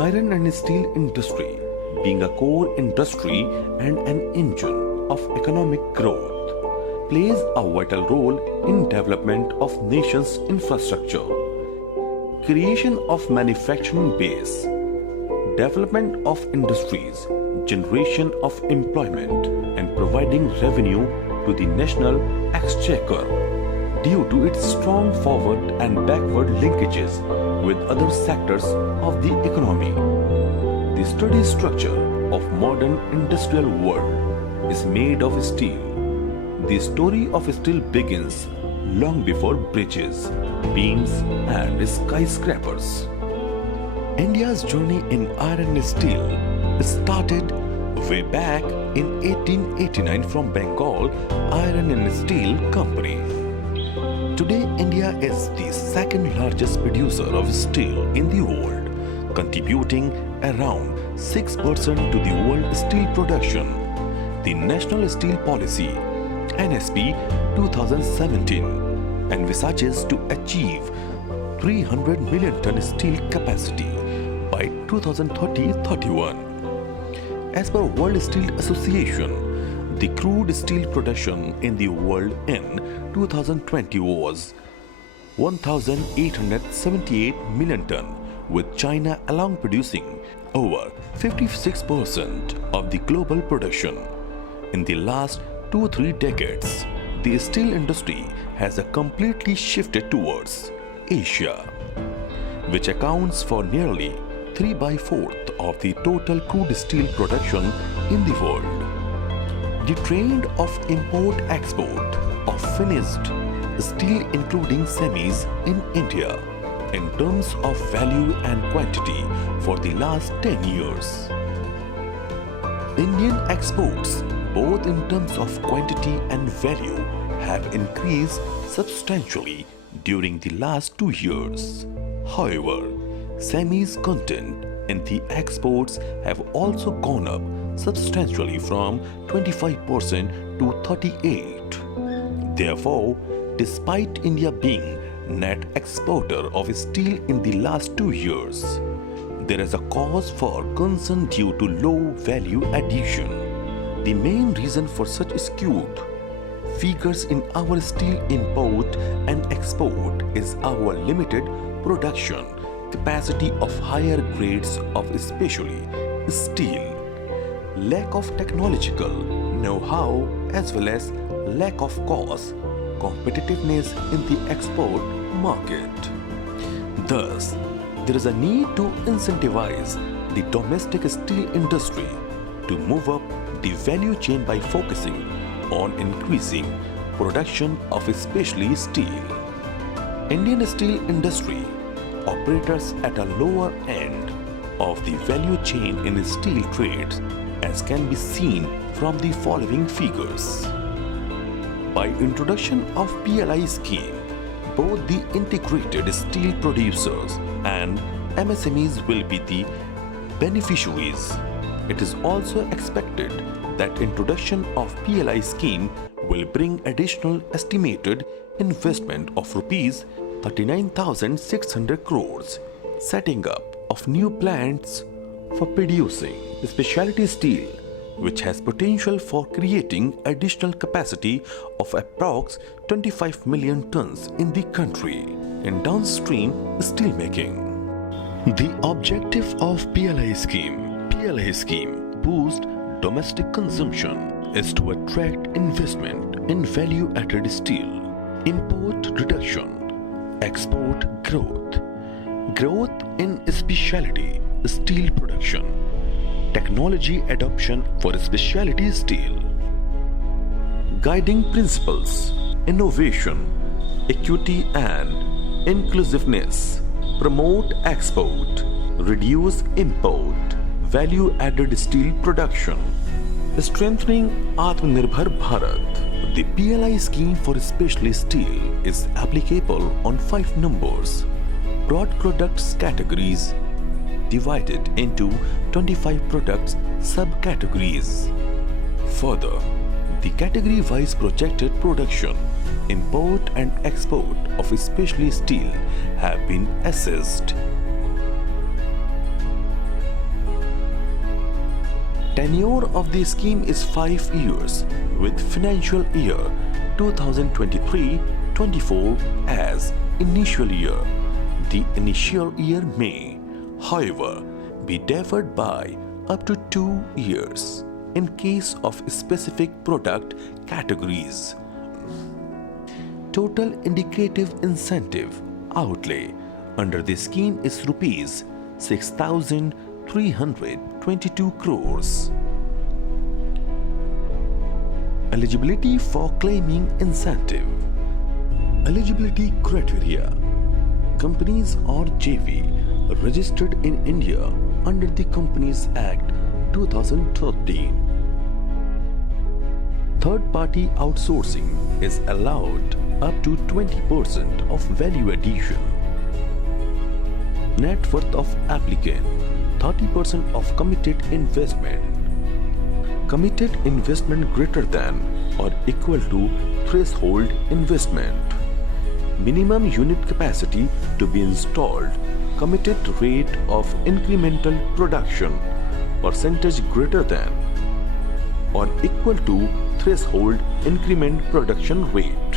iron and steel industry, being a core industry and an engine of economic growth, plays a vital role in development of nation's infrastructure, creation of manufacturing base, development of industries, generation of employment, and providing revenue to the national exchequer due to its strong forward and backward linkages with other sectors of the economy. The sturdy structure of modern industrial world is made of steel. The story of steel begins long before bridges, beams, and skyscrapers. India's journey in iron and steel started way back in 1889 from Bengal Iron and Steel Company. Today, India is the second largest producer of steel in the world, contributing around 6% to the world steel production. The National Steel Policy (NSP) 2017 envisages to achieve 300 million ton steel capacity by 2030-31. As per World Steel Association, the crude steel production in the world in 2020 was 1,878 million ton, with China alone producing over 56% of the global production. In the last 2-3 decades, the steel industry has completely shifted towards Asia, which accounts for nearly 3/4 of the total crude steel production in the world. The trend of import-export of finished steel, including semis, in India in terms of value and quantity for the last 10 years. Indian exports, both in terms of quantity and value, have increased substantially during the last 2 years. However, semis content in the exports have also gone up substantially from 25% to 38%. Therefore, despite India being net exporter of steel in the last 2 years, there is a cause for concern due to low value addition. The main reason for such skewed figures in our steel import and export is our limited production capacity of higher grades of especially steel, lack of technological know-how, as well as lack of cost competitiveness in the export market. Thus, there is a need to incentivize the domestic steel industry to move up the value chain by focusing on increasing production of especially steel. Indian steel industry operates at a lower end of the value chain in steel trades, as can be seen from the following figures. By introduction of PLI scheme, both the integrated steel producers and MSMEs will be the beneficiaries. It is also expected that introduction of PLI scheme will bring additional estimated investment of rupees 39,600 crores, setting up of new plants for producing specialty steel, which has potential for creating additional capacity of approx 25 million tons in the country in downstream steel making. The objective of PLI scheme boost domestic consumption is to attract investment in value-added steel, import reduction, export growth in specialty steel production, technology adoption for specialty steel. Guiding principles: innovation, equity and inclusiveness, promote export, reduce import, value-added steel production, strengthening Atmanirbhar Bharat. The PLI scheme for specialty steel is applicable on 5 numbers, broad products categories, divided into 25 products subcategories. Further, the category-wise projected production, import and export of specialty steel have been assessed. Tenure of the scheme is 5 years with financial year 2023-24 as initial year. The initial year may, however, be deferred by up to 2 years in case of specific product categories. Total indicative incentive outlay under the scheme is rupees 6,322 crores. Eligibility for claiming incentive. Eligibility criteria. Companies or JV registered in India under the Companies Act 2013. Third-party outsourcing is allowed up to 20% of value addition. Net worth of applicant 30% of committed investment. Committed investment greater than or equal to threshold investment. Minimum unit capacity to be installed. Committed rate of incremental production percentage greater than or equal to threshold increment production rate.